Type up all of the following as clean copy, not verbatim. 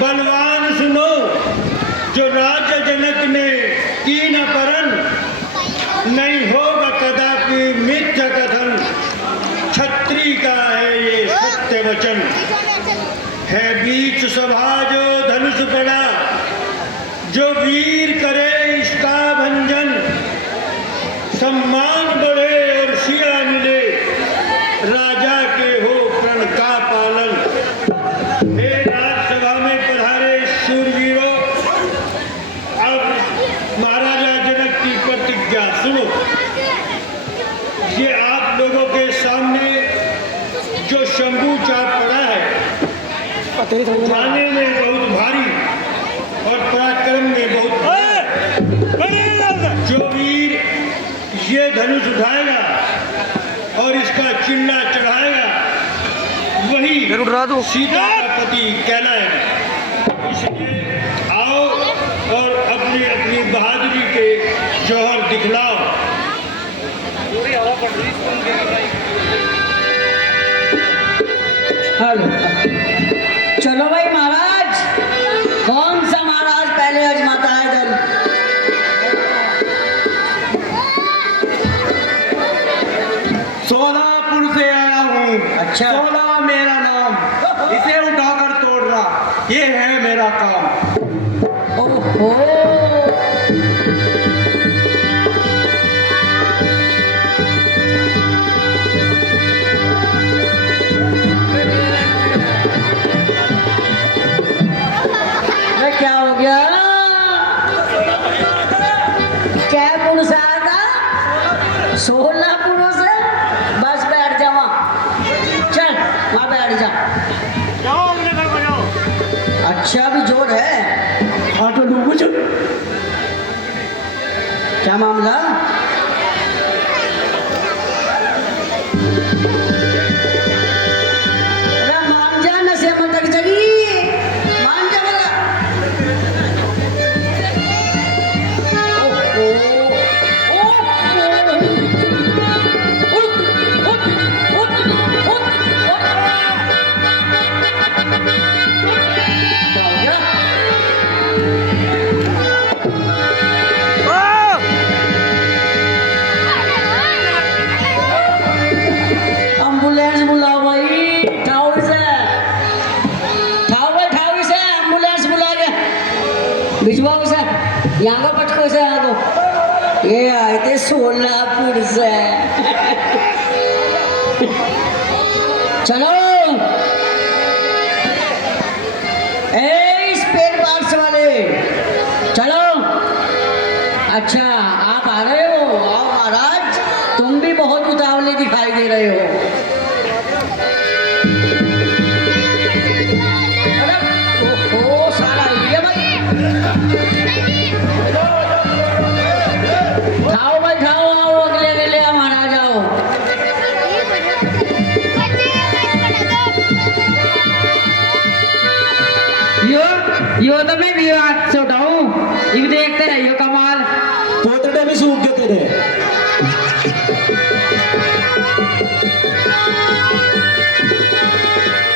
बलवान सुनो, जो राजा जनक ने की न परन, नहीं होगा कदापि मिथ्या कथन। छत्री का है ये सत्य वचन, है बीच सभा जो धनुष पड़ा, जो वीर करे इसका भंजन। सम्मान बढ़े और सिया मिले, राजा के हो प्रण का पालन। हे राजसभा में पधारे शूरवीरों, अब महाराजा जनक की प्रतिज्ञा सुनो। ये आप लोगों के सामने जो शंभू चाप पड़ा है, खाने में बहुत भारी और पराक्रम में बहुत भारी। जो वीर ये धनुष उठाएगा और इसका चिन्ह चढ़ाएगा, वही सीता का पति कहलाएगा। इसलिए आओ और अपनी अपनी बहादुरी के जौहर दिखलाओ। चलो भाई महाराज, कौन सा महाराज पहले अजमाता है दल? सोलापुर से आया हूँ। अच्छा। सोला मेरा नाम, इसे उठाकर तोड़ना ये है मेरा काम। ओहो, क्या हो गया? क्या पुरुष आया था? 16 पुरुष है? बस बैठ जा वहाँ, चल वहाँ बैठ जा। अच्छा भी जोर है। हाँ तो लोगों चल, क्या मामला? अरे मान जा, नशे में तक जगी, मान जा मेरा। एम्बुलेंस बुलाओ भाई, ठाओ इसे, ठाओ भाई, ठाओ इसे, एम्बुलेंस बुला के भिजवाओ इसे, यहाँ को पटको इसे, यहाँ को। ये आए थे सोलापुर से। चलो ए स्पेयर पार्ट्स वाले, चलो। अच्छा आप आ रहे हो? आओ महाराज, तुम भी बहुत उतावले दिखाई दे रहे हो। अरे ओहो, सारा उड़िया भाई। खाओ भाई खाओ, आओ अगले अगले महाराज आओ। यो तो मैं भी हाथ से उठाऊं, ये भी देखते रहियो कमाल। पोतड़े भी सूख गए तेरे।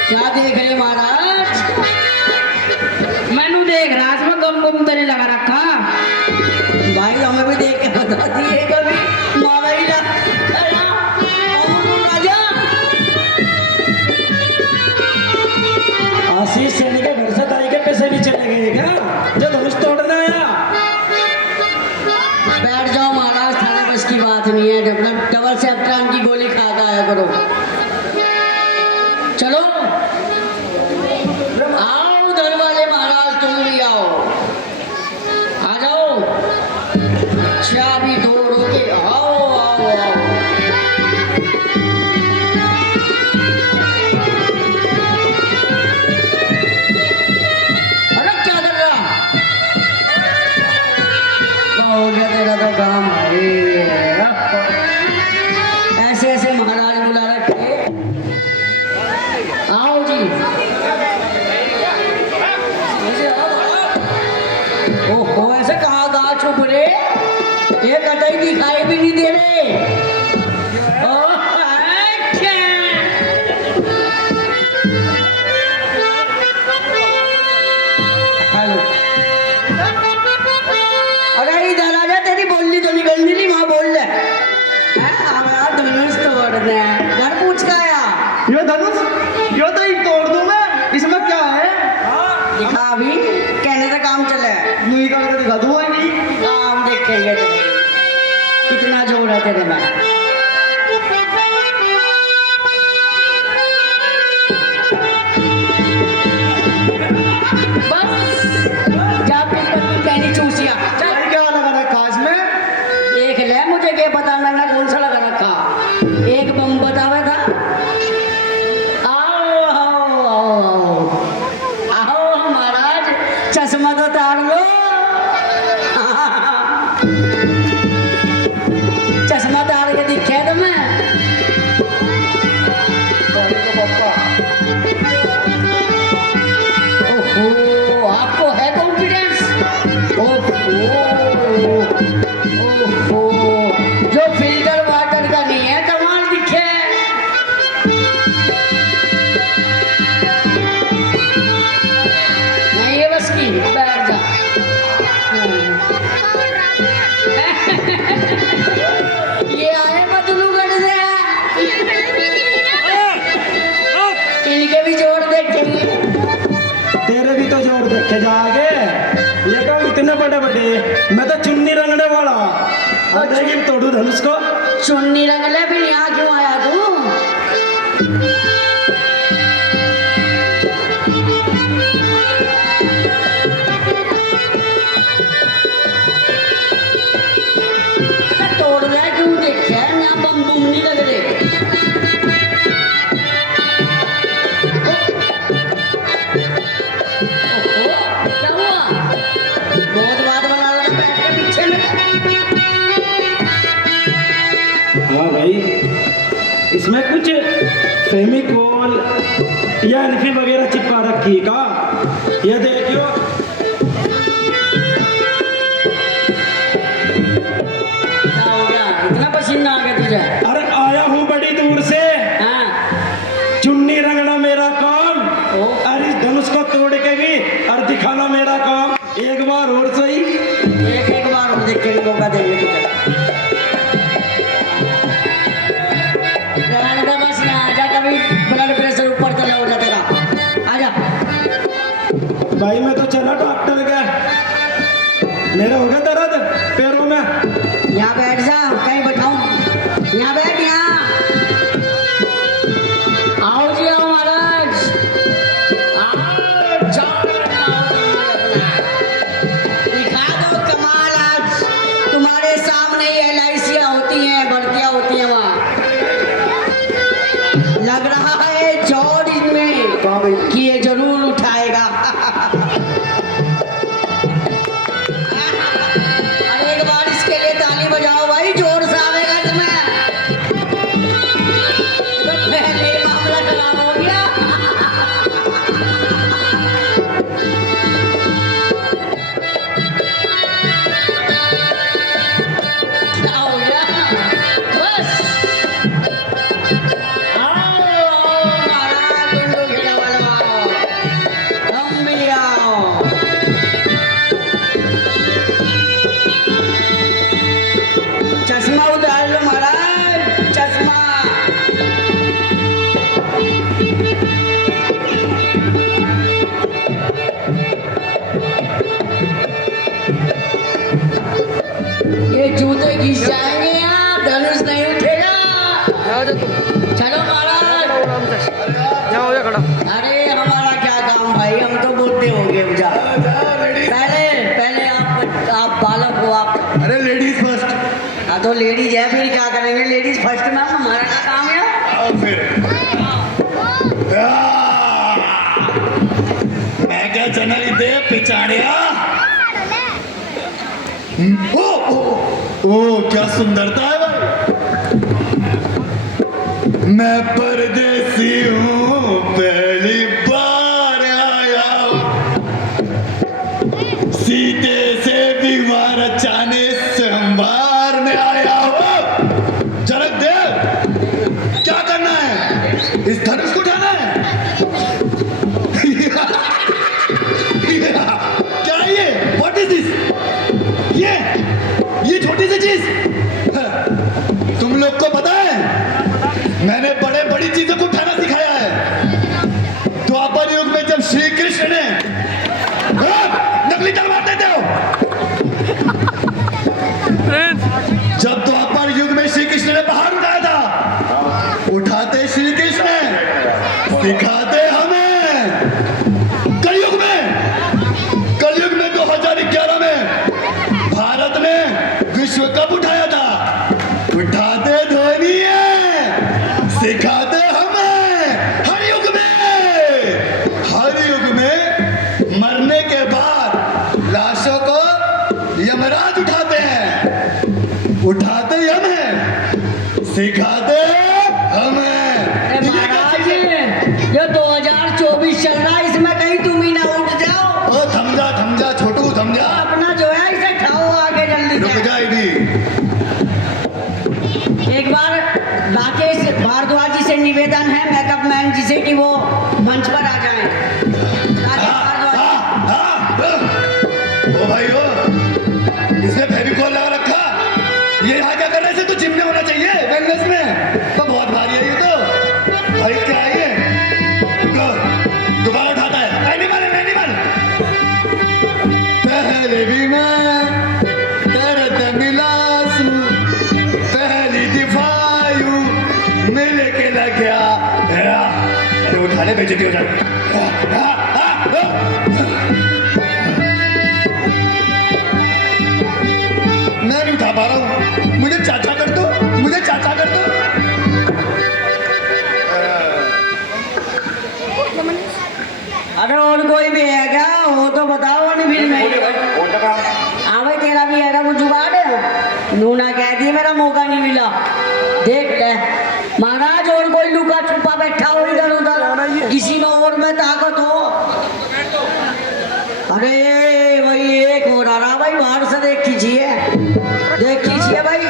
क्या देख रहे महाराज? मैनू देख रहा इसमें गम गम तने लगा रखा। भाई हमें भी देख के बता दिए कभी, मारा ही ना। राजा आशीष सैनी के घर से ताई के पैसे भी चले गए क्या? जो धनुष तोड़ना आया। बैठ जाओ महाराज, थाना बस की बात नहीं है। डबल सेप्ट्रान की गोली खा के आया करो। चलो आओ उधर वाले महाराज, तुम भी आओ, आ जाओ। चाबी दो रोके, आओ आओ आओ। अरे क्या कर रहा? हो गया तेरा तो काम भाई। ऐसे ऐसे महाराज बुला रखे। आओ जी। ओहो, ऐसे कहाँ गा छुप रे? ये कतई दिखाई भी नहीं दे रहे। हेलो अरे इधर आ जा तेरी बोलनी तो निकलनी नहीं वहाँ बोल ले हमारा धनुष तोड़ना है घर पूछ का आया ये धनुष यो तो ही तोड़ दूं मैं इसमें क्या है दिखा अभी कहने से काम चले यूं ही करके दिखा दूं नहीं काम देखेंगे तेरे कितना जोर है तेरे में बस जाके कहनी चूसिया चल क्या लगा रखा इसमें देख ले मुझे क्या पता मैंने कौन सा लगा रखा एक बम बतावे था आओ आओ आओ आओ महाराज चश्मा तो तार लो चश्मा तार के दिखे तुम्हें ओहो आपको है कॉन्फिडेंस ओहो ओहो जो फिल्टर वाटर का नहीं है कमाल दिखे नहीं ये बस की बैठ जा ये आए बदलूगढ़ से इनके भी जोड़ देखेंगे तेरे भी तो जोर देखे जागे ये काम इतने बड़े बड़े मैं तो चुन्नी रंगने वाला अब देखिए तोड़ू धनुष को चुन्नी रंगले फिर यहाँ क्यों आया तू तोड़ रहा क्यों देखे यहाँ बम बुम नहीं लग रहे ओहो, क्या हुआ बहुत बात बना रहा था बैठ के पीछे में हाँ भाई इसमें कुछ फेविकोल या एल्फी वगैरह चिपका रखी है का ये देखियो क्या हो गया इतना पसीना आ गया तुझे अरे आया हूँ बड़ी दूर से हाँ चुन्नी रंगना मेरा काम ओ। और इस धनुष को तोड़ के भी और दिखाना मेरा काम एक बार और सही एक बार और देख के मौका देंगे तुझे रहने दे बस यहाँ आजा कभी ब्लड प्रेशर ऊपर चला हो तेरा आजा भाई मैं तो चला डॉक्टर का मेरा हो गया दर्द पैरों में यहाँ बैठ जा कहीं बैठाऊं यहाँ बैठ यहाँ आओ जी आओ महाराज आओ जाओ दिखा दो कमाल आज तुम्हारे सामने ही LIC होती हैं भर्तियां होती हैं वहाँ लग रहा है जोर इनमें कि ये जरूर उठाएगा अरे एक बार इसके लिए ताली बजाओ भाई जोर से आवेगा इसमें तो पहले मामला खराब हो गया क्या हो गया बस आओ आओ महाराज डंडो खेला वाला हम भी आओ चश्मा उतार लो महाराज चश्मा ये जूते घिस जाएंगे यहाँ धनुष नहीं उठेगा चलो महाराज अरे हमारा क्या काम भाई हम तो बुढ़े हो गए जा पहले पहले आप बालक हो आप अरे लेडीज फर्स्ट हाँ तो लेडीज है फिर क्या करेंगे लेडीज फर्स्ट में हमारा क्या काम है आओ फिर मैं क्या चैनल दे पिछाड़िया ओ क्या सुंदरता है भाई मैं परदेसी हूँ पहली बार आया सीते से बीमार अचाने संभार में आया हूँ झलक दे क्या करना है इस धनुष को उठाना है ये छोटी सी चीज, तुम लोग को पता है मैंने बड़े बड़ी चीजों को उठाना सिखाया है। द्वापर युग में जब श्री कृष्ण ने नकली तलवार देते हो, जब द्वापर युग में श्री कृष्ण ने पहाड़ उठाया था, उठाते श्री कृष्ण सिखाते हमें कलयुग में 2011 में भारत ने विश्व कप उठाया था, उठाते धोनी है, सिखाते हमें हर युग में मरने के बाद लाशों को यमराज उठाते हैं, उठाते हमें, सिखाते हमें। महाराज ये 2024 चल रहा है, इसमें कहीं तुम ही ना उठ जाओ। ओ थम जा छोटू, थम जा, अपना जो है इसे खाओ आगे जल्दी रुक से। जाएगी। एक बार राकेश भारद्वाज जी से निवेदन है, मेकअप मैन जी से, कि वो मंच पर आ जाएं। राकेश भारद्वाज। ओ भाई ओ, इसने फेविकॉल लगा रखा, ये यहाँ क्या कर रहे थे? तो जिम में होना चाहिए, वेलनेस में। तो बहुत भारी है ये तो भाई, क्या है ये? दोबारा उठाता है, एनिमल। पहले भी मैं दर्द मिलासू, पहली दिफायू मिल के लग गया, अरे उठाने बेइज्जती हो जाए। मैं नहीं उठा पा रहा हूँ, मुझे चाचा कर दो। अगर और कोई भी है क्या, वो तो बताओ नहीं फिर मैं। हाँ भाई, तेरा भी है कुछ जुगाड़ है? नूना कहती है मेरा मौका नहीं मिला। देख ले महाराज, और कोई लुका छुपा बैठा हो इधर उधर, किसी में और में ताकत हो। अरे वही एक हो रहा भाई, बाहर से देख खींचिए भाई,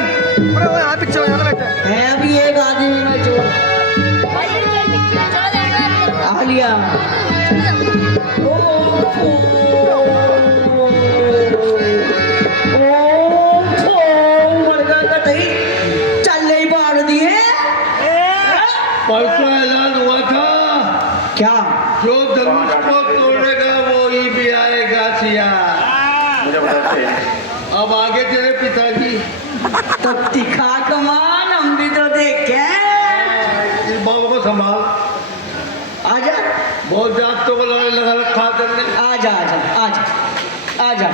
है अभी एक आदमी में जो आ लिया। चल नहीं पाड़ दिए। परसों ऐलान हुआ था, क्या? जो धनुष को तोड़ेगा वो ही भी आएगा सिया। अब आगे तेरे पिताजी। तो दिखा कमान, हम भी तो देखे। इस बाबू को संभाल, आजा बहुत जातों को लगा रखा करने। आजा आजा आजा आजा।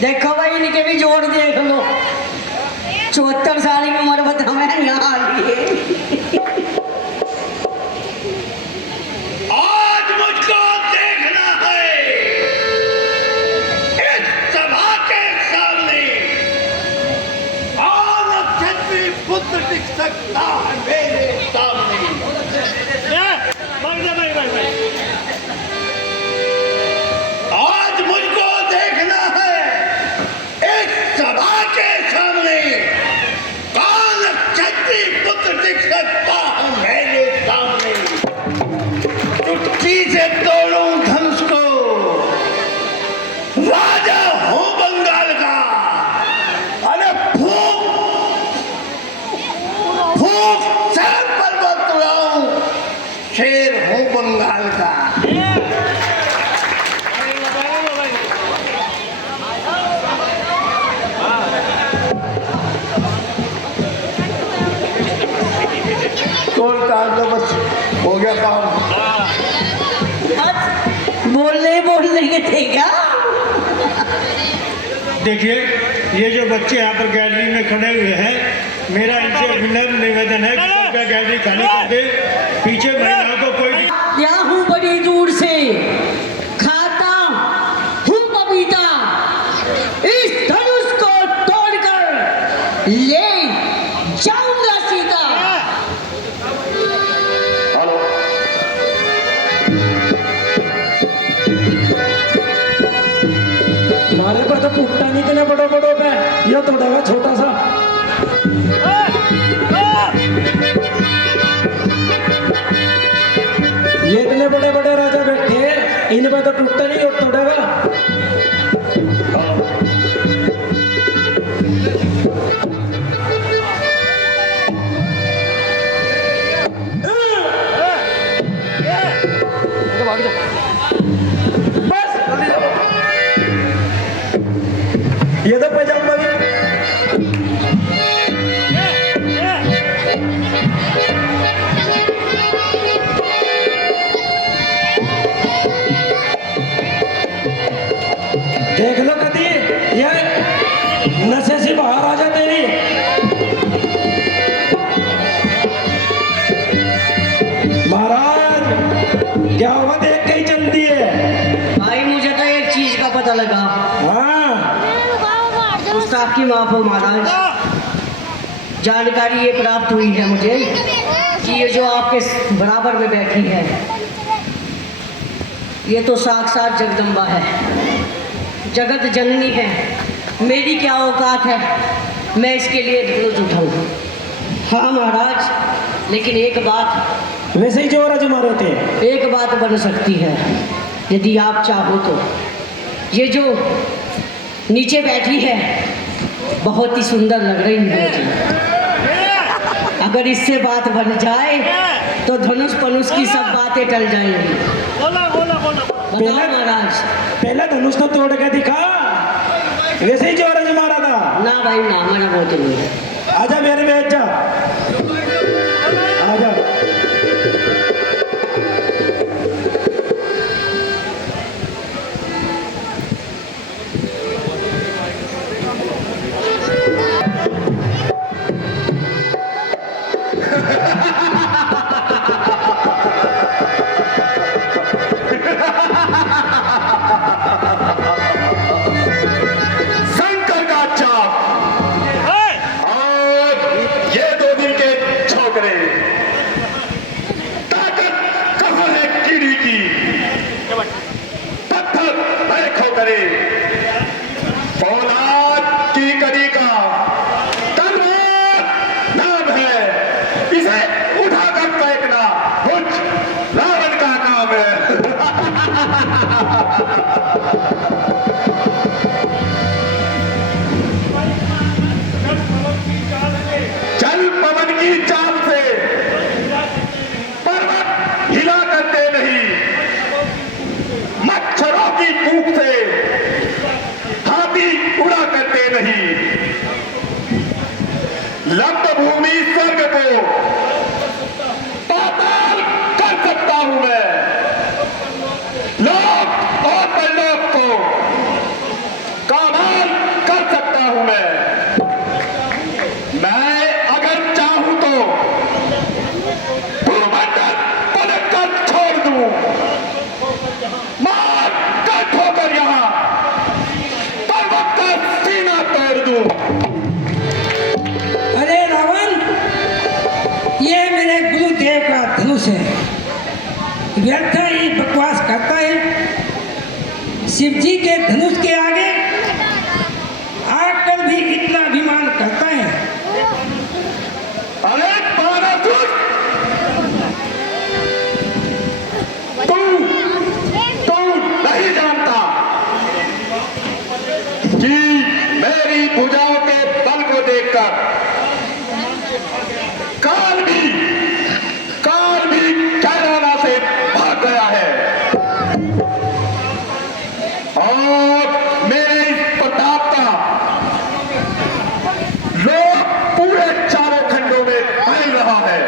देखो भाई, इनके भी जोड़ देख लो। 74 साल की उम्र बता मैं यहाँ आ गई। आज मुझको देखना है इस सभा के सामने, कौन क्षत्रिय पुत्र दिख सकता है मेरे सामने। आज मुझको देखना है इस सभा के सामने, कौन क्षत्रिय पुत्र दिख सकता है मेरे सामने। चुटकी से तोड़ूं धनुष को, राजा हूं बंगाल का। अरे फूक से पर्वत उड़ाऊं, शेर हूं बंगाल का। तोड़ काट लो बस, हो गया काम। बोलने के थे क्या? देखिए, ये जो बच्चे यहाँ पर गैलरी में खड़े हुए हैं, मेरा इनसे विनम्र निवेदन है कि कृपया गैलरी खाली कर दे। पीछे महिलाओं को कोई या हूँ बड़ी दूर से, खाता हूँ पपीता, इस धनुष को तोड़कर ले जाऊंगा सीता। हमारे पर तो टूटता नहीं, इतने बड़ो पे यह तोड़ेगा छोटा सा। ये इतने बड़े राजा बैठे, इन पे तो टूटता नहीं और तोड़ेगा। बस ये तो पैजामा भी देख लो कभी ये नशे से बाहर आ जा तेरी। महाराज क्या होगा देख के ही चलती है। भाई मुझे तो एक चीज का पता लगा। हाँ गुस्ताख की माफ हो महाराज, जानकारी ये प्राप्त हुई है मुझे कि ये जो आपके बराबर में बैठी है ये तो साक्षात जगदम्बा है, जगत जननी है। मेरी क्या औकात है मैं इसके लिए धनुष उठाऊं? हाँ महाराज, लेकिन एक बात, वैसे ही जोर अजमा रहते हैं। एक बात बन सकती है यदि आप चाहो तो। ये जो नीचे बैठी है बहुत ही सुंदर लग रही है मुझे। अगर इससे बात बन जाए तो धनुष पनुष की सब बातें टल जाएंगी। बताओ महाराज। पहले धनुष तो तोड़ के दिखा, वैसे ही जोर अजमा रहा था। ना भाई ना, मेरा बहुत नहीं है। आजा मेरे बैठ जा, आजा। शंकर का चाप और ये 2 दिन के छोकरे, ताकत कहाँ है कीड़ी की, पत्थर है खोकरे, फौलाद की कड़ी का तलवार नाम है, इसे उठाकर फेंकना कुछ रावण का काम है। चल पवन की चाल से पर्वत हिला करते नहीं, मच्छरों की फूंक से हाथी उड़ा करते नहीं, लंब भूमि स्वर्ग को पाताल कर सकता हूं मैं, लोक और परलोक को कमाल कर सकता हूं मैं अगर चाहूं तो भूमंडल पलट कर छोड़ दूं, मार कर ठोकर यहां पर्वत का सीना तोड़ दूं। अरे रावण, ये मेरे गुरुदेव का धनुष है, व्यर्थ ही बकवास करता है। शिव जी के धनुष के आगे आकर भी इतना अभिमान करता है। अरे बानासुर, तू नहीं जानता कि मेरी भुजाओं के बल को देखकर काल भी कैराना से भाग गया है, और मेरे इस प्रताप का लोग पूरे चारों खंडों में फैल रहा है।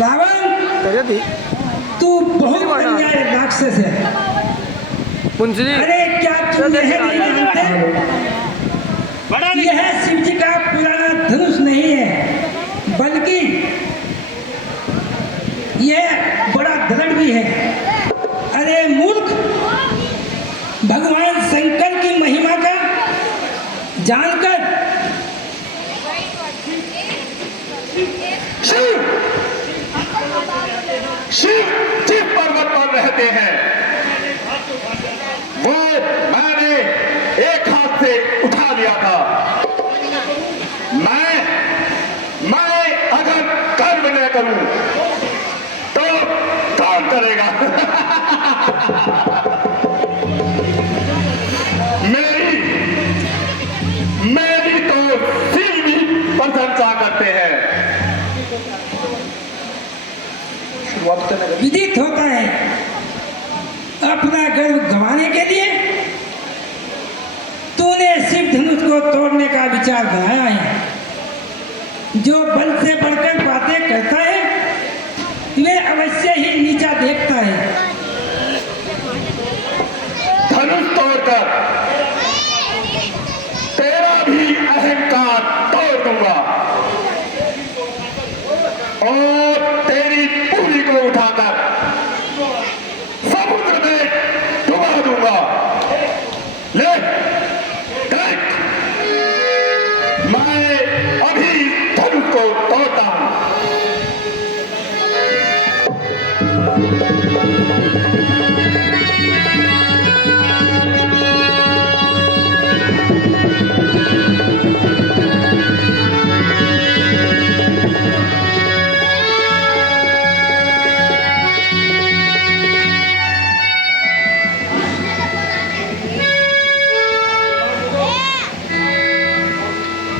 रावण, तू बहुत बढ़िया राक्षस है। अरे क्या तुम यह नहीं जानते? यह शिव जी का पुराना धनुष नहीं है, बल्कि यह बड़ा दृढ़ भी है। अरे मूर्ख, भगवान शंकर की महिमा का जानकर शिव जिस पर्वत पर रहते हैं वो मैंने एक हाथ से उठा लिया था। मैं अगर कर्म न करूं तो कौन करेगा? मेरी तो शिव भी प्रशंसा करते हैं। विदित होता है। अपना गर्व गंवाने के लिए तूने शिव धनुष को तोड़ने का विचार बनाया है। जो बल से बढ़कर बातें करता है वे अवश्य ही नीचा देखता है। धनुष तोड़कर तेरा भी अहंकार तोड़ दूंगा और तेरी पूरी को उठाकर समुद्र में डुबा दूंगा। ले देख, मैं अभी धनुष को तोड़ता हूं।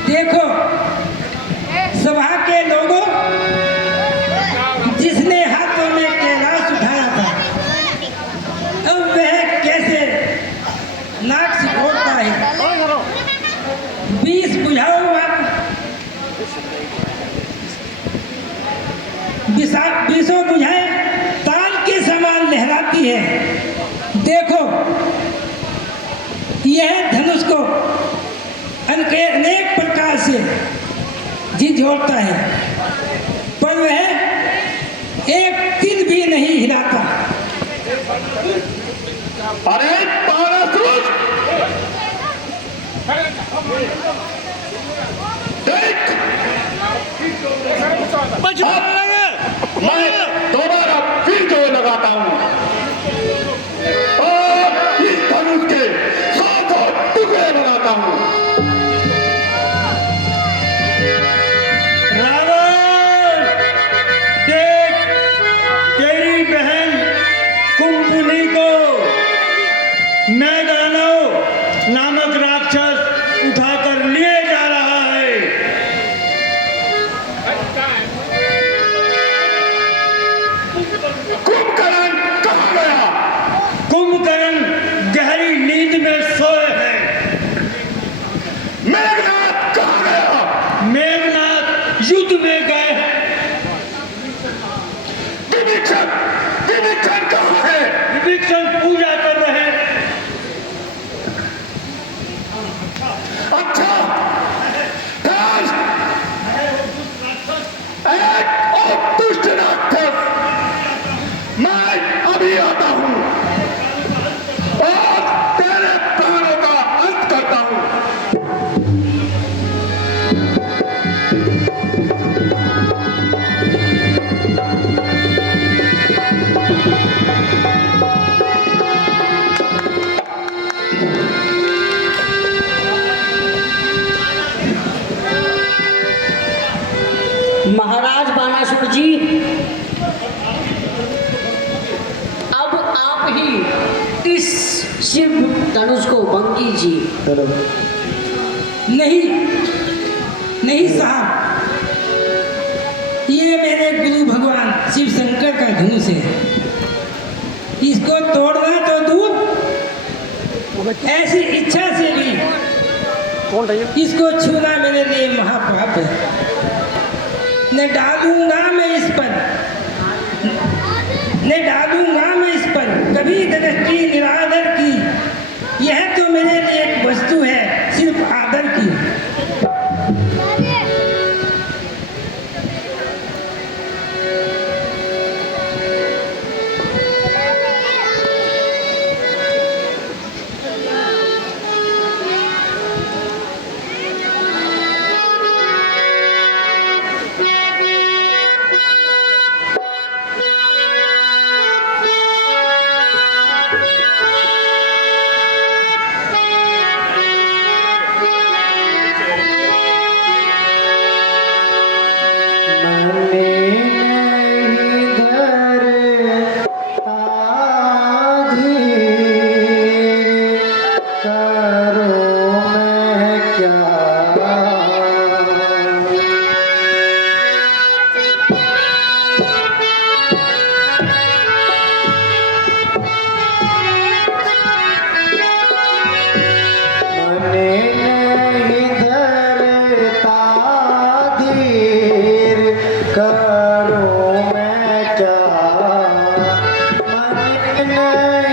देखो सभा के लोगों, जिसने हाथों में कैलाश उठाया था अब वह कैसे नाक सिकोड़ता है। 20 बुझाओ बीसों बुझाए ताल के समान लहराती है। देखो यह धनुष को अनेक प्रकार से झिझोड़ता है पर वह एक तिल भी नहीं हिलाता। अरे पारासुर, देख, मैं दोबारा फिर जोर लगाता हूं और इस धनुष के 100 टुकड़े बनाता हूं। रावण, देख, तेरी बहन कुंभनी को मैं दानव नामक राक्षस उठाकर लिए जा रहा है। कुंभकर्ण कहां गया? कुंभकर्ण गहरी नींद में सोए हैं। मेघनाथ कहां गया? मेघनाथ युद्ध में गए हैं। विभीषण, विभीषण कहां है? विभीषण पूजा कर रहे हैं। अच्छा, एक और दुष्ट राक्षस, मैं अभी आता हूं और तेरे प्राणों का अंत करता हूं। महाराज बानासुर जी, अब आप ही इस शिव धनुष को भंग कीजिए। नहीं नहीं साहब, ये मेरे गुरु भगवान शिव शंकर का धनुष है। इसको तोड़ना तो दूर, ऐसी इच्छा से भी इसको छूना मेरे लिए महापाप है। न डालूंगा मैं इस पर कभी दृष्टि निरादर की। यह तो मेरे लिए एक वस्तु है सिर्फ आदर की।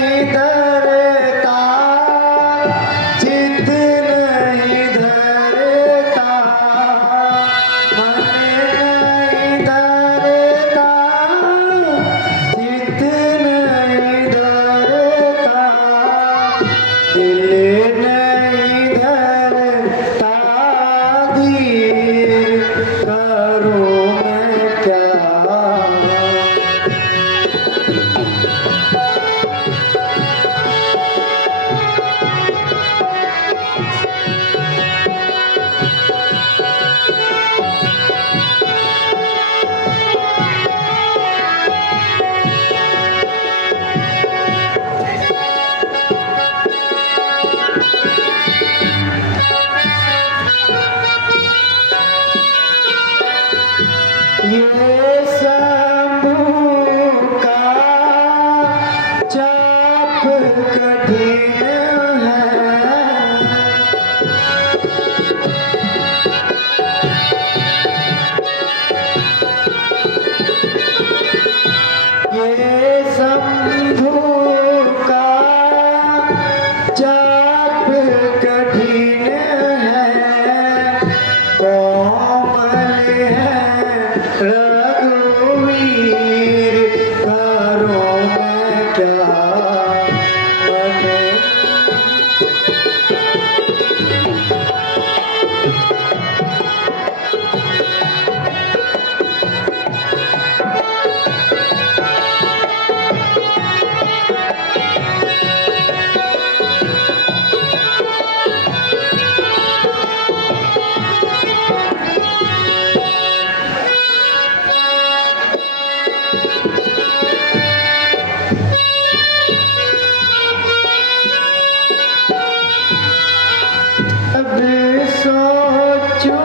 नहीं धरता, चित नहीं धरता, मन नहीं धरता, चित नहीं धरता, दिल नहीं धरता, धीर करूं मैं क्या। ये शंभू का चाप कठिन है, ये शंभू का चाप कठिन है, कोमल है रघुवीर, करूं मैं क्या। मन अब सोचूं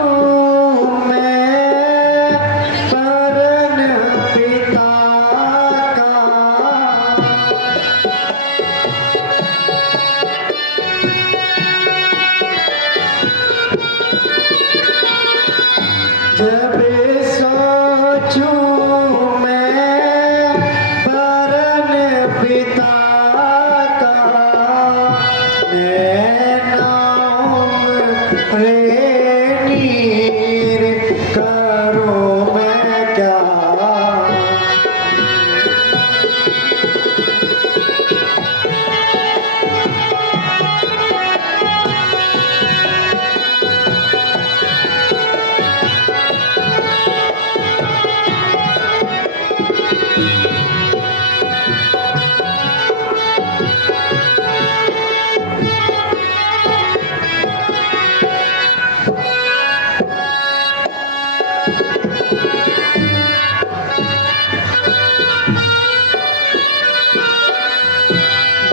मैं परन पिता का, जब सोचूं मैं परन पिता का, रे नीर, करूं मैं क्या।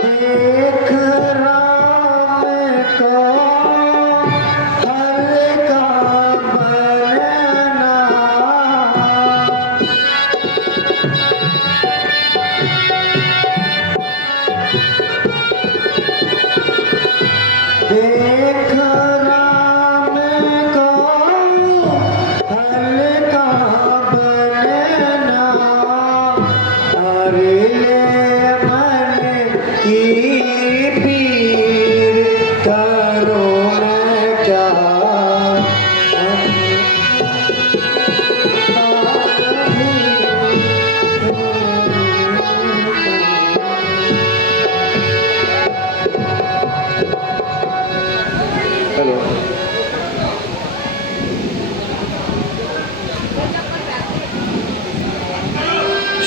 देख राम को हल्का बनना, देख राम को हल्का बनना, हरि ले मन की पीर, करूं मैं क्या।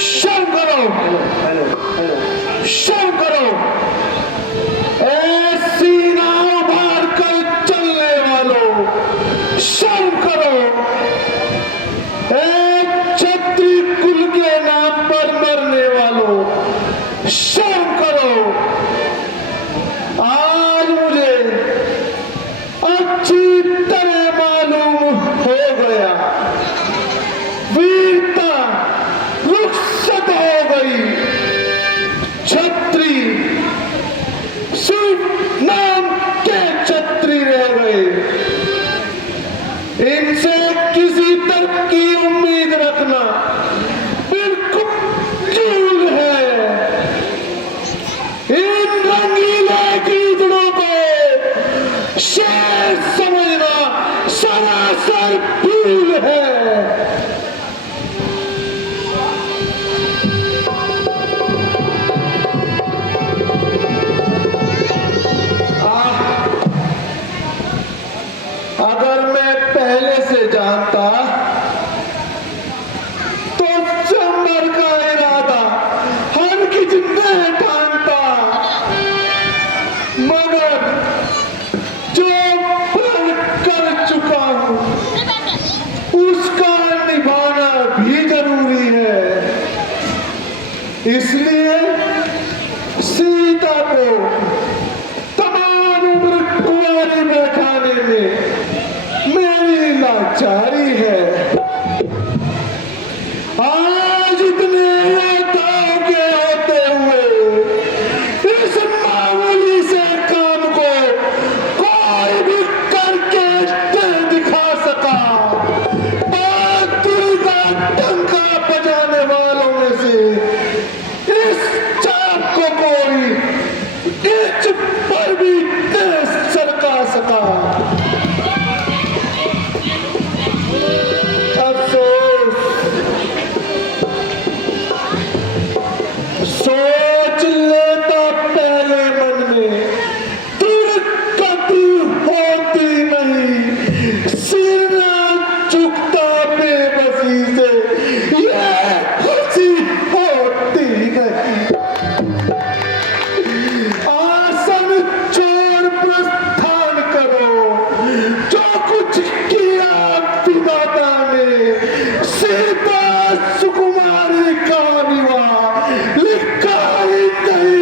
शर्म करो, शर्म करो, ऐसी नाव मार कर चलने वालों, शर्म करो, एक क्षत्रिय कुल के नाम पर मरने वालों, शर्म करो। आज मुझे अच्छी तरह मालूम हो गया, वीरता रुखसत हो गई, छत्री सिर्फ नाम के छत्री रह गए, इनसे किसी तरह की उम्मीद रखना बिल्कुल झूठ है। इसलिए सीता को तमाम उम्र कुंवारी बैठाने में मेरी लाचारी है। आज इतने योद्धाओं के होते हुए इस मामूली से काम को कोई भी करके नहीं दिखा सका। बहादुरी का डंका बजाने वालों में से इस चाप को कोई इंच पर भी नहीं सरका सका। सोच लेता पहले मन में, दुर्गति होती नहीं, सिर न झुकता बेबसी से, ये खुशी होती नहीं। आसन छोड़ प्रस्थान करो, जो कुछ किया विधाता ने, सीता सुकुमारी का विवाह लिखा ही नहीं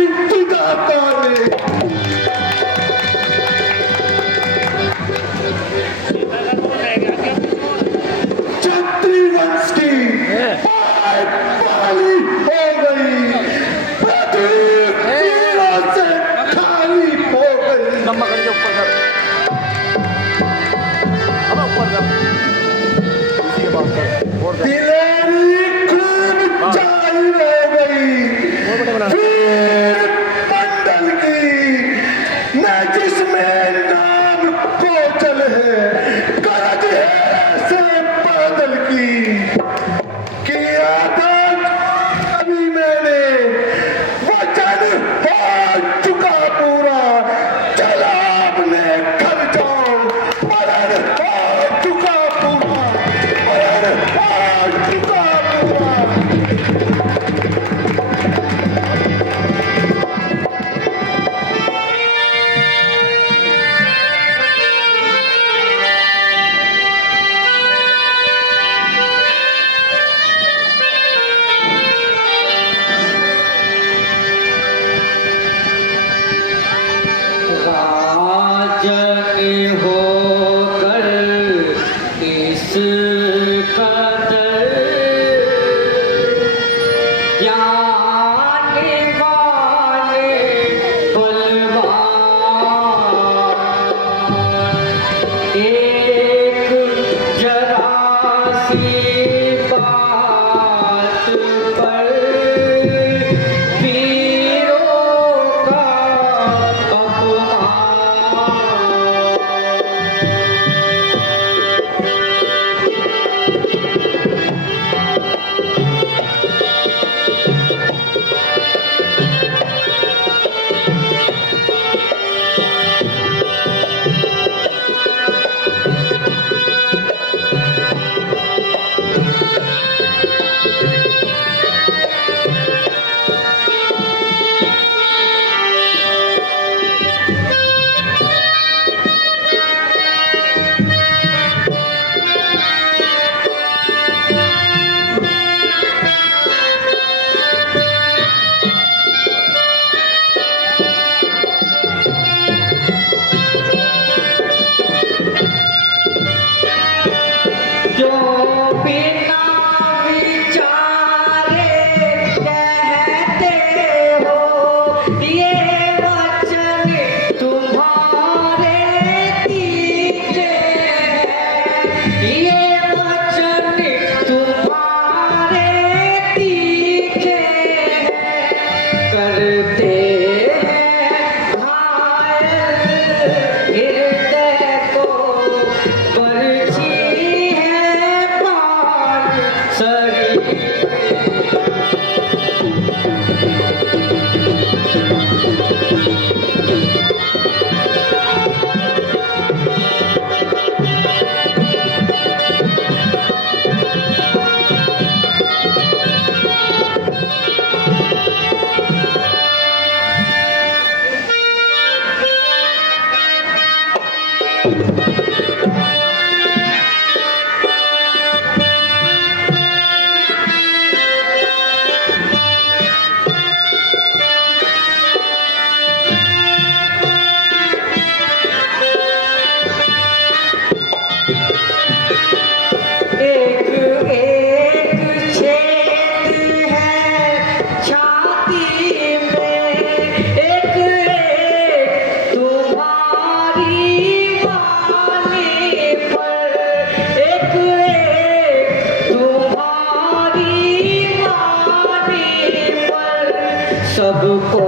सबको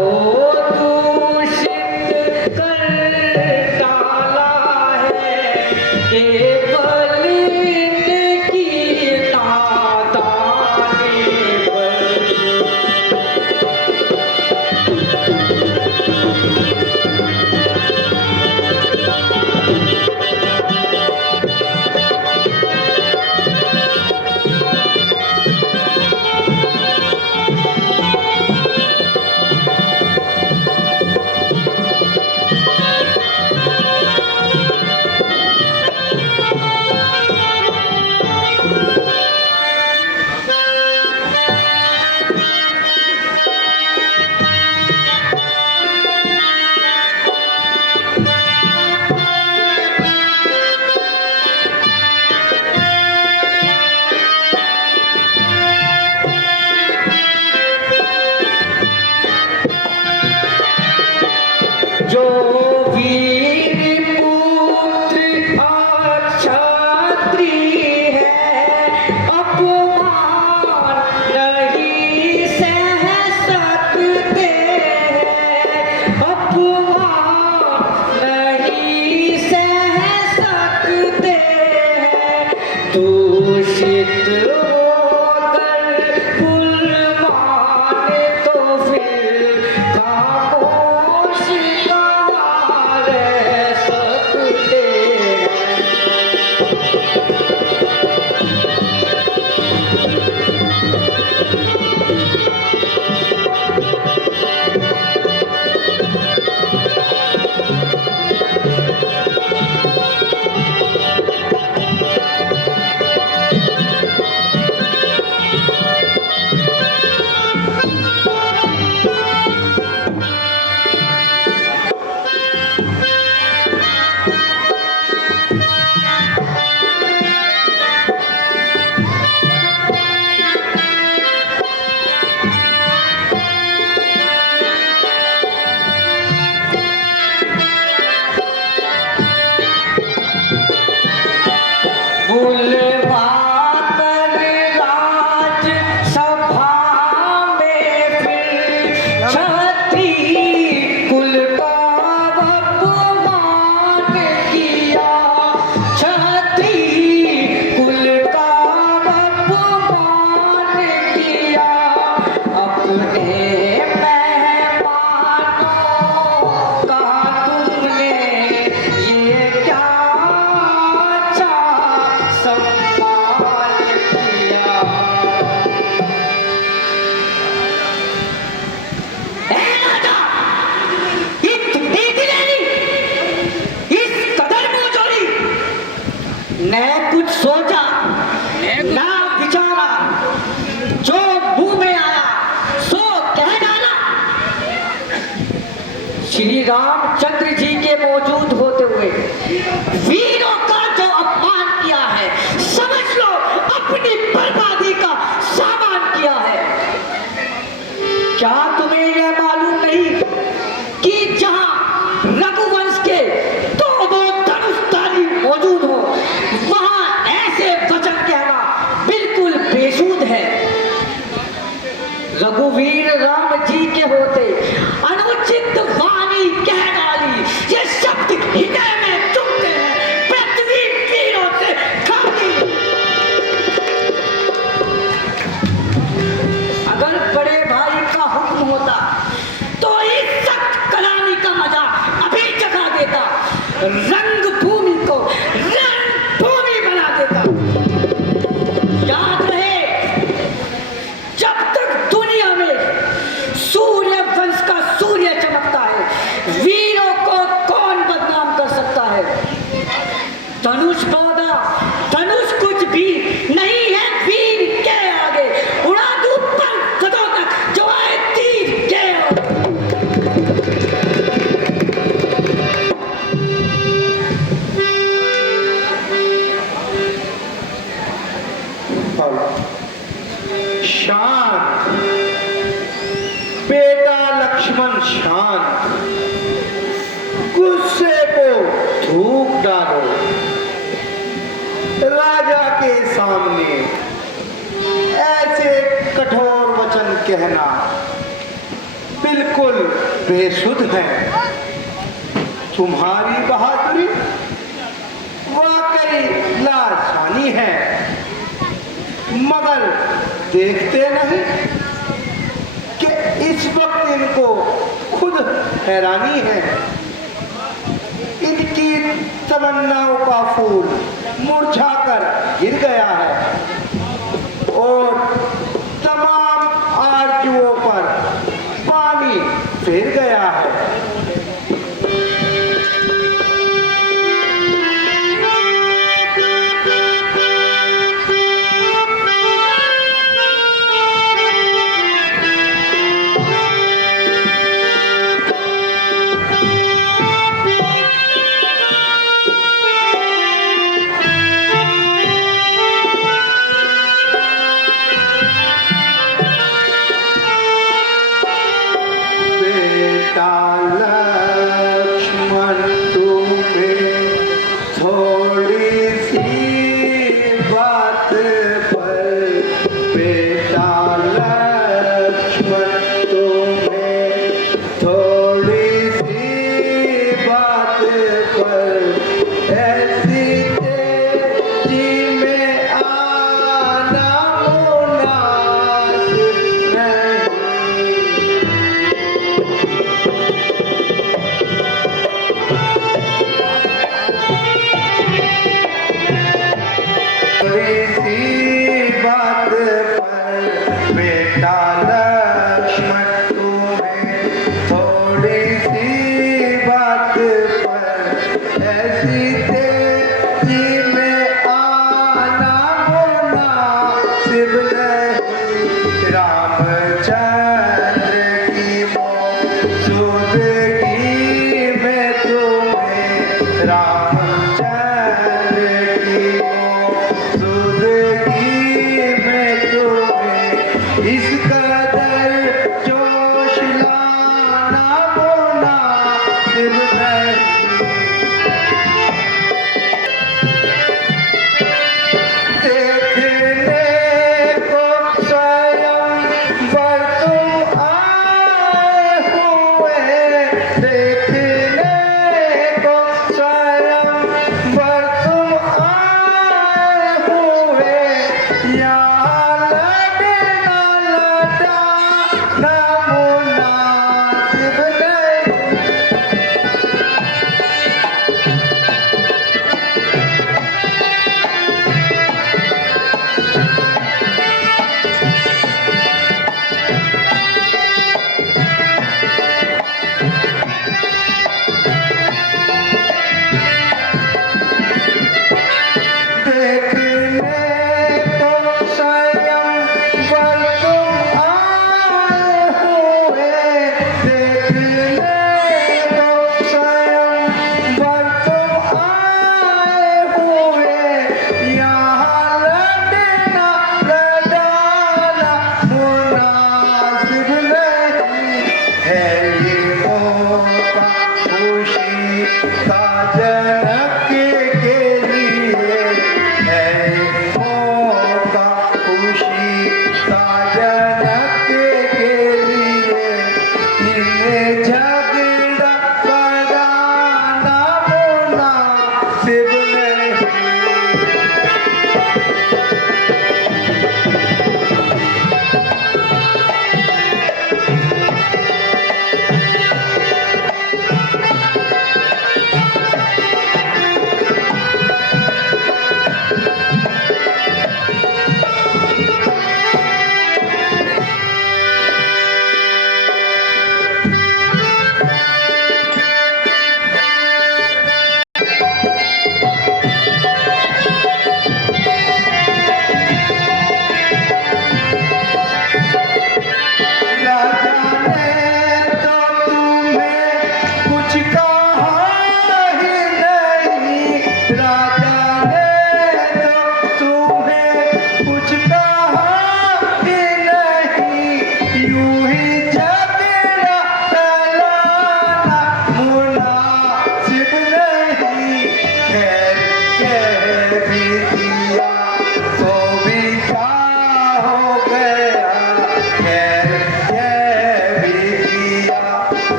दूषित कर डाला है केवल इनकी नादानी पर। जो वीर पुत्र अक्षत्री है अपमान नहीं सह सकते हैं, अपमान नहीं सह सकते हैं। दूषित होकर बुलवान तो फिर खामोश कहाँ रह सकते हैं। बुलवाकर राज सभा में फिर छत्री कुल का अपमान किया, छत्री कुल का अपमान किया। अपने मेहमानों का तुमने ये क्या सम्मान किया। राजा, इतनी दिलेरी, इस कदर मुंहजोरी, न कुछ सोचा ना विचारा, जो मुंह में आया सो कह डाला। श्री रामचंद्र जी के मौजूद होते हुए वीरों का जो अपमान किया है, समझ लो अपनी बर्बादी का सामान किया है। क्या तुम्हें यह मालूम नहीं कि जहां रघुवंश के दो धनुषधारी मौजूद हो वहां ऐसे वचन कहना बिल्कुल बेसूद है। रघुवीर राम जी के होते अनुचित वाणी कह डाली, ये शब्द हृदय में चुभते हैं, पृथ्वी वीरों से खाली। अगर बड़े भाई का हुक्म होता तो इस सख्त कलामी का मजा अभी चखा देता, रंग भूमि को रणभूमि बना देता। याद रहे, जब तक दुनिया में सूर्य वंश का सूर्य चमकता है, वीरों को कौन बदनाम कर सकता है। धनुष पौधा, धनुष कुछ भी नहीं है वीर के आगे, उड़ा दूं पर गदों तक जो आए तीर के आगे। शांत बेटा लक्ष्मण, शांत। गुस्से को थूक डालो। राजा के सामने ऐसे कठोर वचन कहना बिल्कुल बेसुध हैं। तुम्हारी बहादुरी वाकई लासानी है, मगर देखते नहीं कि इस वक्त इनको खुद हैरानी है। इनकी तमन्नाओं का फूल मुरझाकर गिर गया है और तमाम आरजुओं पर पानी फिर गया है। लक्ष्मण तुम्हें थोड़ी सी बात पर, बेटा लक्ष्मण तुम्हें थोड़ी सी बात पर ऐसी तेजी में आना मुनासिब नहीं।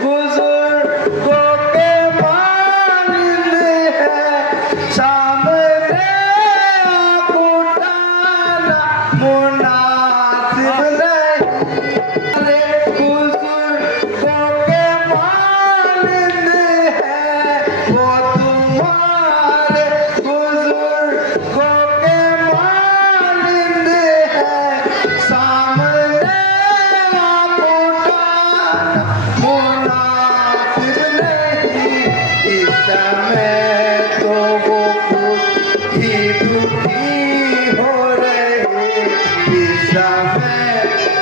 बुजुर्गों के मालिक है, सामने आँख उठाना मुनासिब नहीं। अरे बुजुर्गों के मालिक है, वो तुम्हारे बुजुर्गों के मालिक है, सामने आँख उठाना मुनासिब नहीं। इस समय तो वो खुद ही दुखी हो रहे, इस समय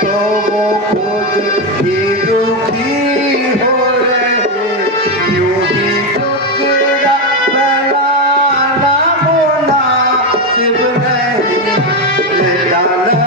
तो वो खुद ही दुखी हो रहे। यूं ही टुकड़ा बनाना मुनासिब नहीं। ले डाला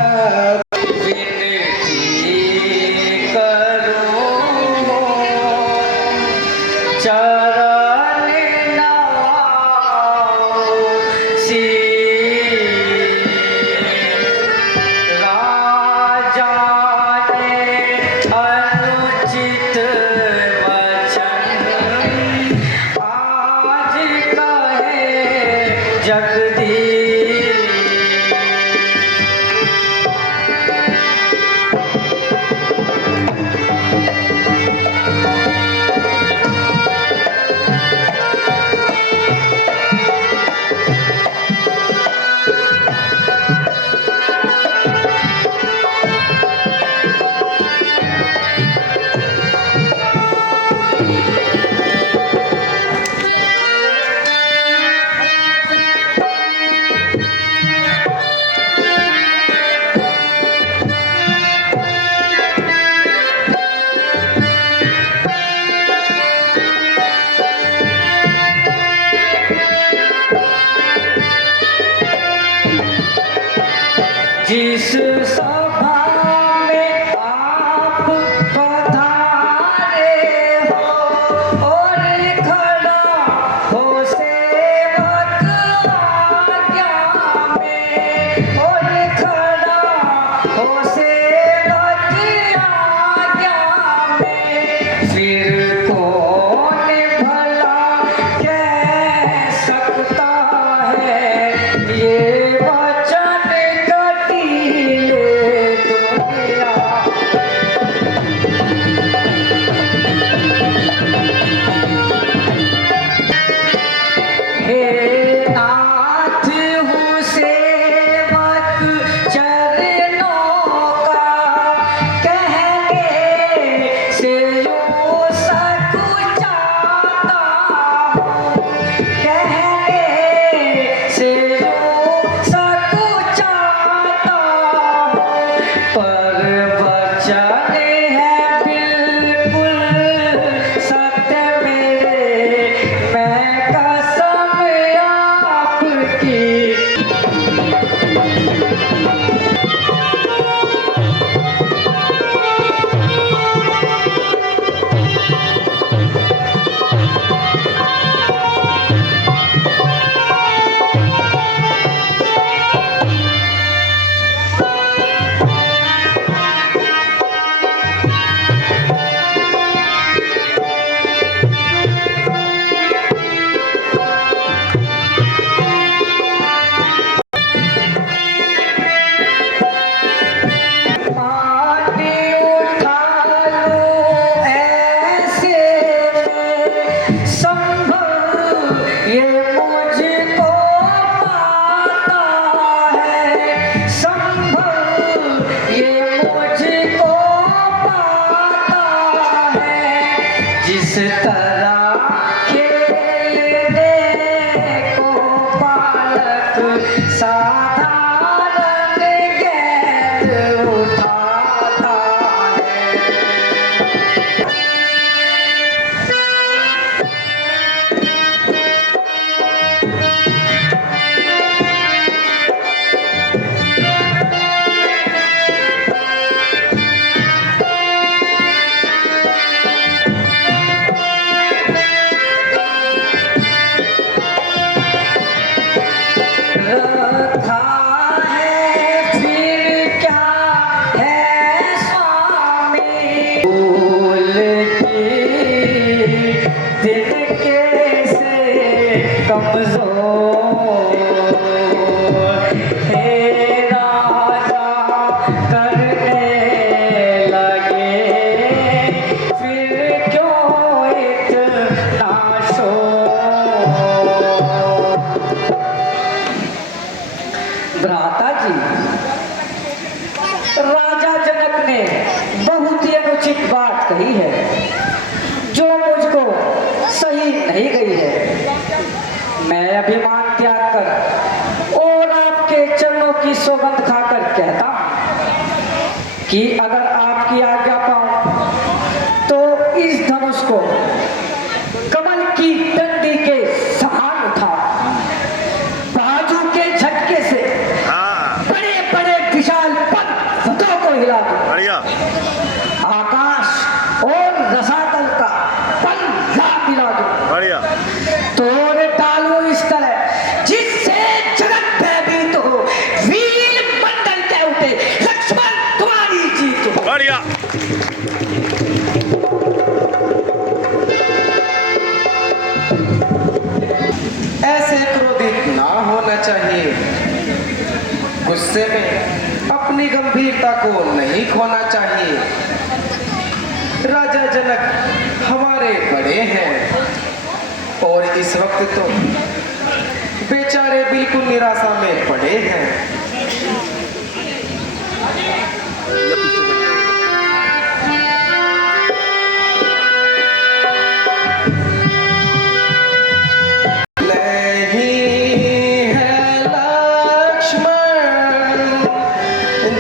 जिस सभा में आप पधारे हो और खड़ा हो सेवक आज्ञा में, और खड़ा हो सेवक आज्ञा में, फिर कौन भला कह सकता है ये वचन कटीले दुनिया। हे नाथ हूँ सेवक चरणों का, कहने से यूं सकुचाता हूँ, कहने से यूं सकुचाता हूँ, पर वचन है बिल्कुल सत्य मेरे, मैं कसम आपकी। माटी उठा लूं ऐसे में संभव ये मुझको पाता है, संभव ये मुझको पाता है। जिस तरह खेलने को बालक साधारण गेंद उठाता है, उसको कमल की डंडी के समान उठा, बाजू के झटके से बड़े बड़े विशाल पर्वतों को हिला दिया। आकाश और रसातल का पल्ला मिला दो, तोड़ डालो इस तरह जिससे जगत भयभीत हो, वीर मंडल के उठे, लक्ष्मण तुम्हारी जीत हो। ऐसे क्रोधित ना होना चाहिए, गुस्से में अपनी गंभीरता को नहीं खोना चाहिए। राजा जनक हमारे बड़े हैं और इस वक्त तो बेचारे बिल्कुल निराशा में पड़े हैं।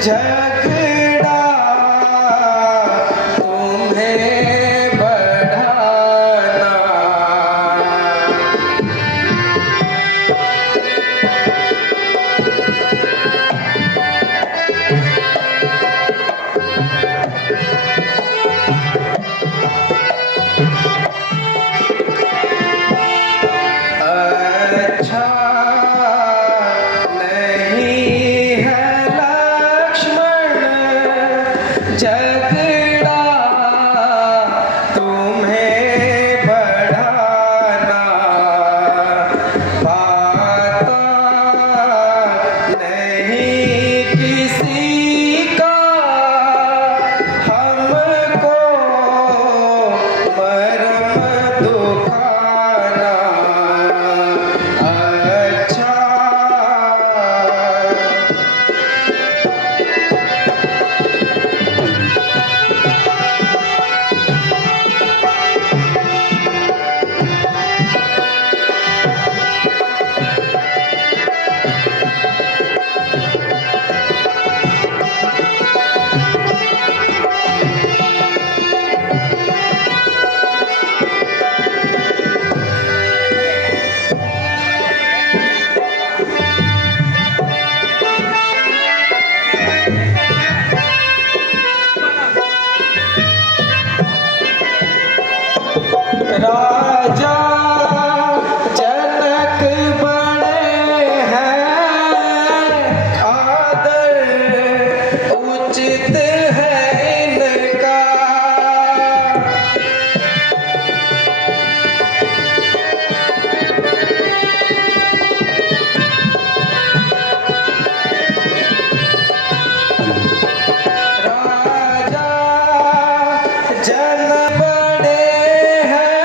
झगड़ा तुम्हें बढ़ाना, अच्छा नहीं है झगड़ा तुम्हें बढ़ाना, पाता नहीं किसी का हमको मरम दुखाना। अच्छा राजा जनक बड़े हैं, आदर उचित है इनका। राजा जन बड़े हैं,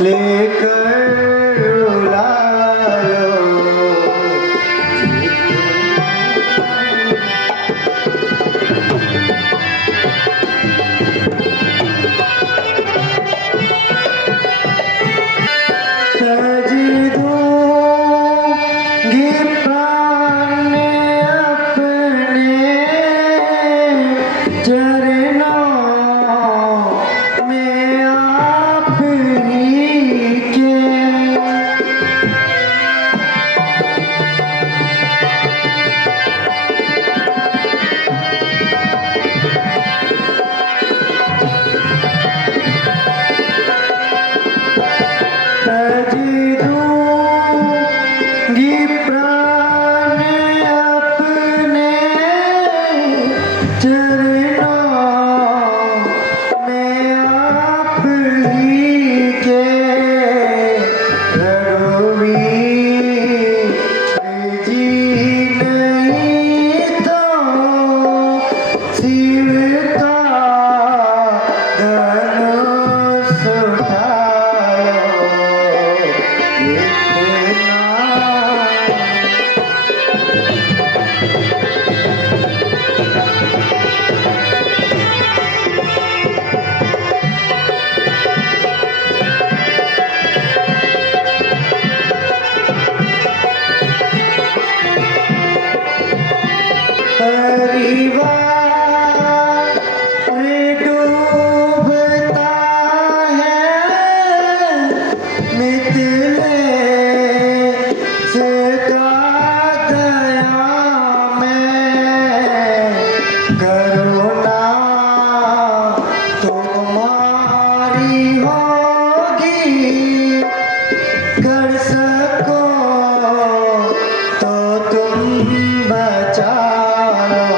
लेकर रुला लो। सजी दूंगी प्राण अपने चरणों में आप ही के। सजी दूंगी प्राण अपने चरणों में आप ही के। रघुवीर जी नहीं तो शिव का धनुष उठा लो। इतना परिवार डूबता है मिथिलेश का दया में। करुणा तुम्हारी होगी, कर सको तो तुम बचा लो।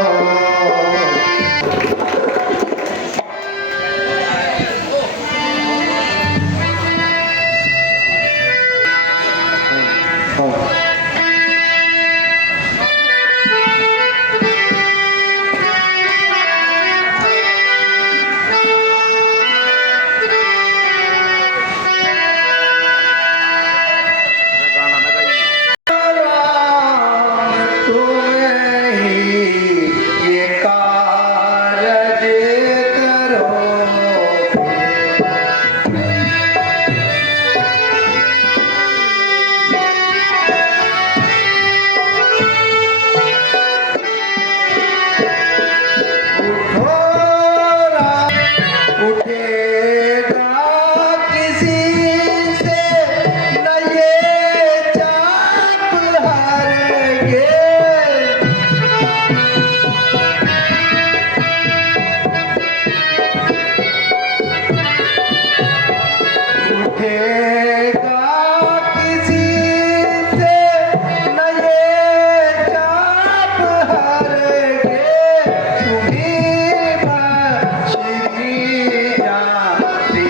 तुम्हें ही ये कारज करो। उठेगा किसी से न ये चाप हारेंगे। उठेगा किसी से न ये चाप हारेंगे। तुम्हीं बख्शी जाती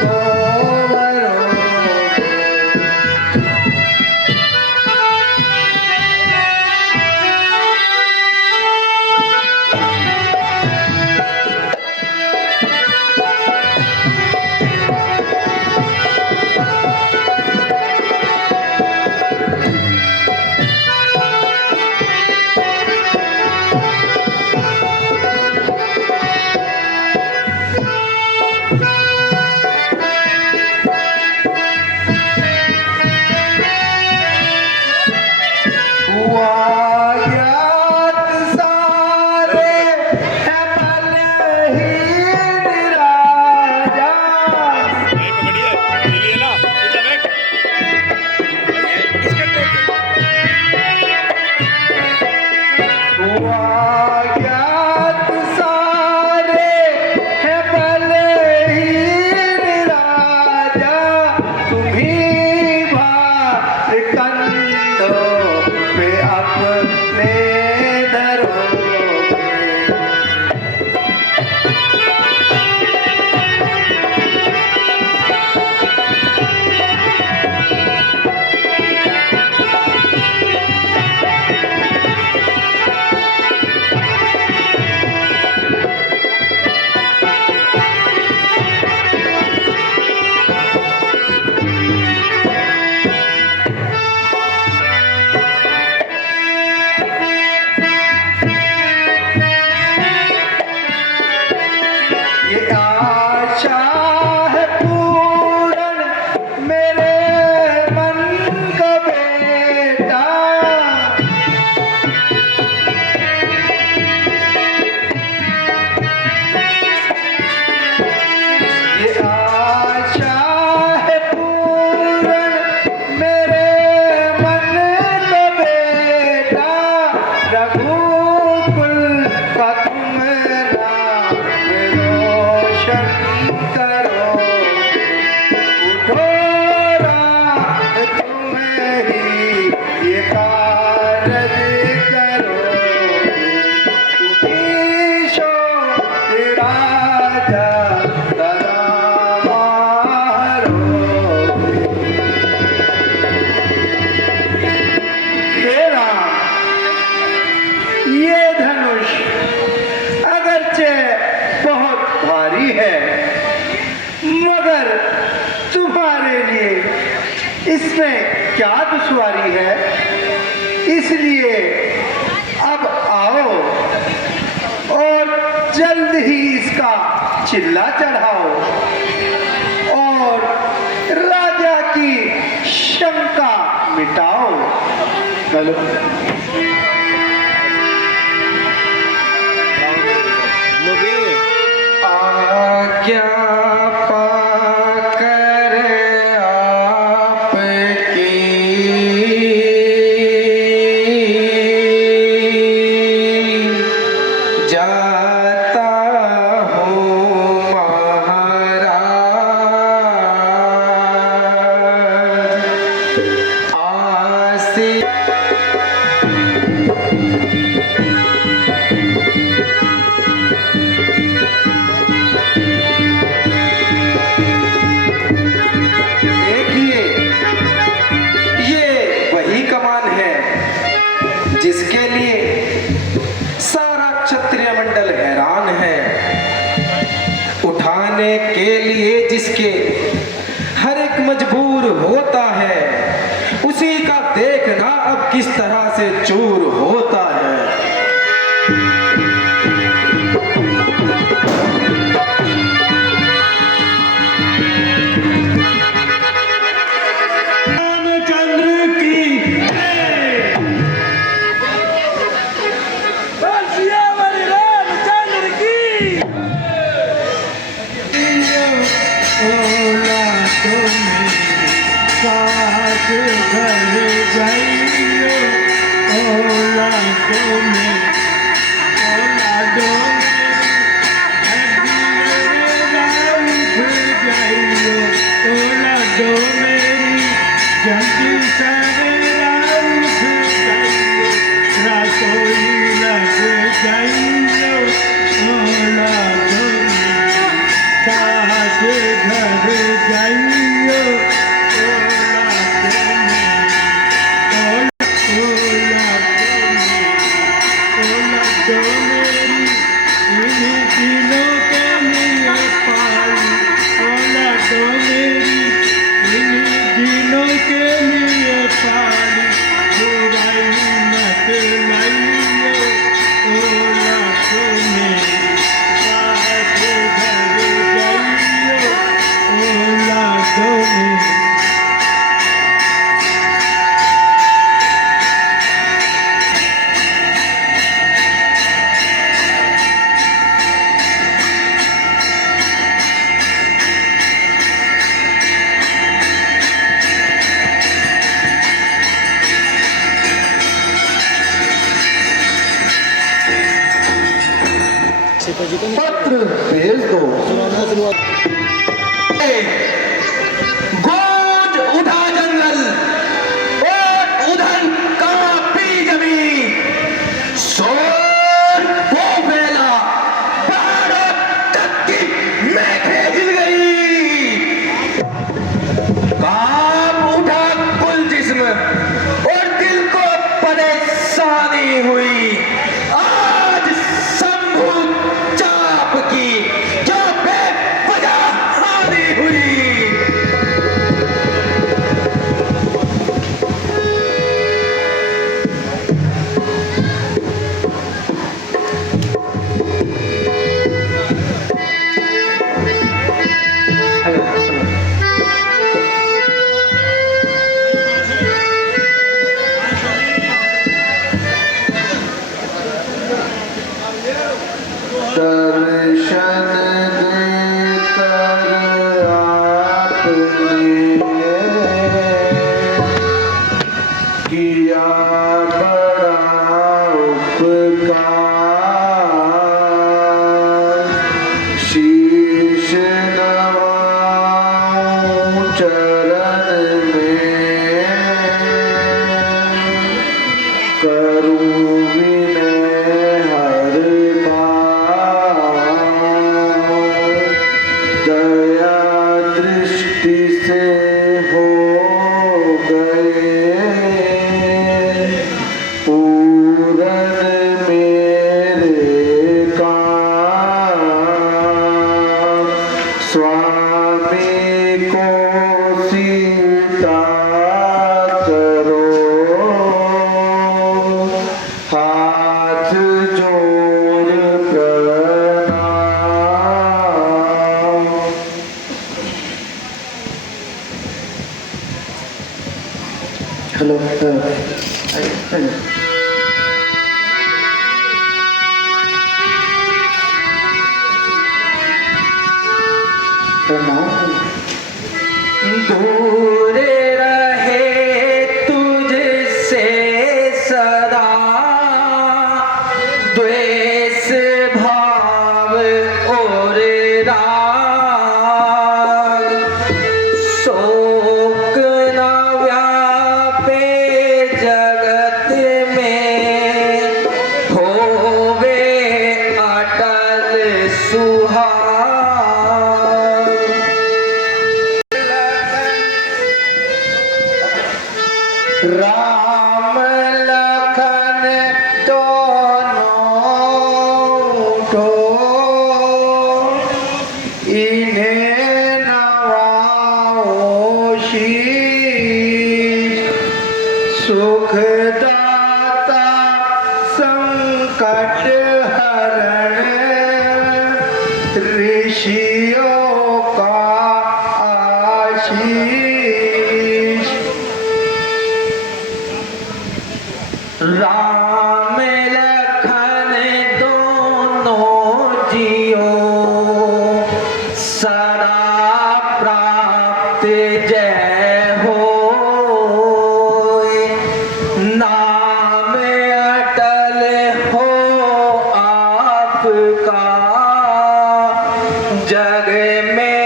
तो मरोगे। मगर तुम्हारे लिए इसमें क्या दुश्वारी है, इसलिए अब आओ और जल्द ही इसका चिल्ला चढ़ाओ और राजा की शंका मिटाओ। चलो। आज्ञा पाकर आपकी जाता हूँ महाराज। आसी देखिए, ये वही कमान है जिसके लिए सारा क्षत्रिय मंडल हैरान है, उठाने के लिए जिसके हर एक मजबूर होता है, उसी का देखना अब किस तरह से चूर होता है। रामचंद्र की पत्र भेज दो। गूंज उठा जंगल और उधर कांपी जमीन, शोर वो फैला पहाड़ों तक की मेघें हिल गई, कांप उठा कुल जिस्म और दिल को परेशानी हुई। आज शंभू चाप की जो बेवजह हानि हुई। दर्शन देकर आपने किया बड़ा उपकार, शीश नवाऊं चरण में, करूं विनय हर दया दृष्टि से हो गए पूरन मेरे काम। स्वामी हेलो दूर रहे तुझसे सदा द्वेष भाव और राग, शोक न व्यापे जगत में, होवे अटल सुहाग। राम लखन दोनों को इन्हें नवाओ शीश, सुखदाता संकट हरण ऋषियों का आशीष। राम लखन दोनों जियो सदा प्राप्त जय होय, नाम अटल हो आपका जग में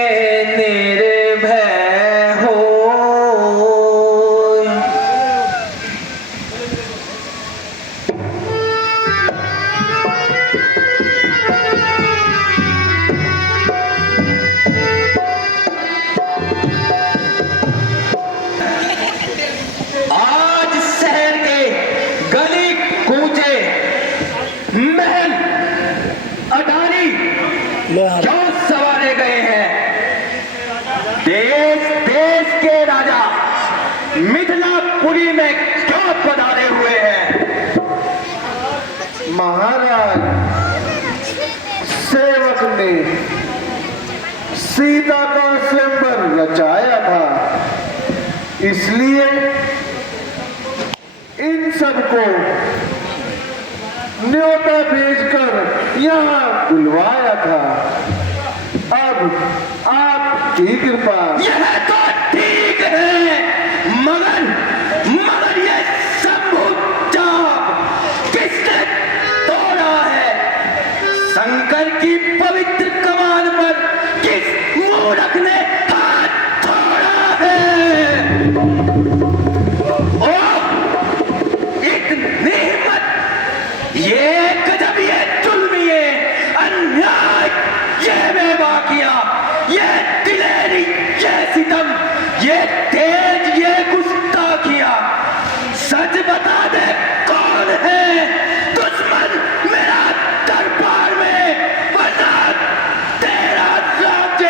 निर्भय होय। आज शहर के गली कूचे महल अटारी क्यों सवारे गए हैं? देश देश के राजा मिथिलापुरी में क्यों पधारे हुए हैं? महाराज, सेवक ने सीता का स्वयंवर रचाया था, इसलिए इन सबको न्योता भेजकर यहाँ बुलवाया था। अब आपकी कृपा। यह तो ठीक है, मगर ये शंभु चाप किसने तोड़ा है? शंकर की पवित्र कमान पर किस मूर्ख ने हाथ छोड़ा है? इतनी हिम्मत! ये गजब, ये जुल्म, ये अन्याय, ये बेबाकियां, ये दिलेरी, ये सितम, ये तेज, ये गुस्ताखियां। सच बता दे, कौन है दुश्मन मेरा दरबार में? वरना तेरा राज्य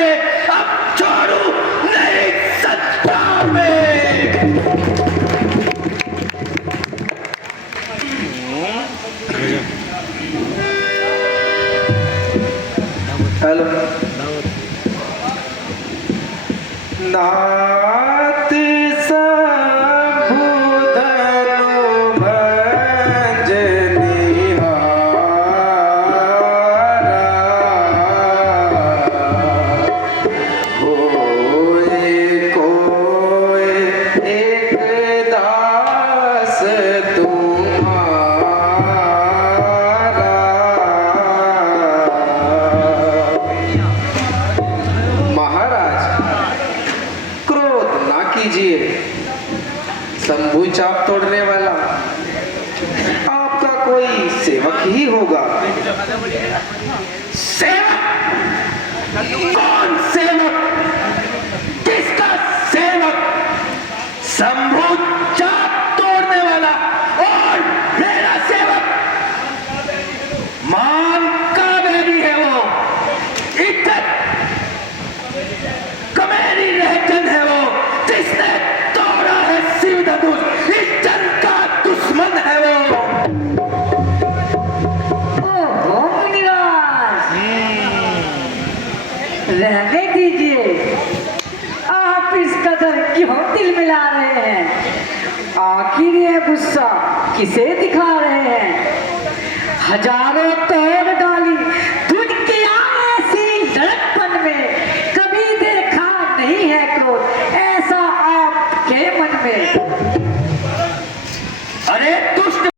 अब छोड़ू नहीं संसार में। हेलो नाथ संबुधनु भंजनिहारा, होए कोई एक दास तुम्हारा। महाराज, क्रोध ना कीजिए। शंभु चाप तोड़ने वाला आपका कोई सेवक ही होगा। सेवक? कौन सेवक? किसका सेवक? शंभु चाप तोड़ने वाला और मेरा सेवक? मान का बेरी है वो, इज्जत कमेरी रहजन है वो, जिसने तोड़ा है शिव धनुष, इस जन का दुश्मन है वो। ओहो मुनिराज, रहने दीजिए। आप इस कदर क्यों दिल मिला रहे हैं? आखिर ये गुस्सा किसे दिखा रहे हैं? हजारों तोड़ डाली तुझके ऐसी लड़कपन में, कभी देखा नहीं है क्रोध ऐसा आपके मन में।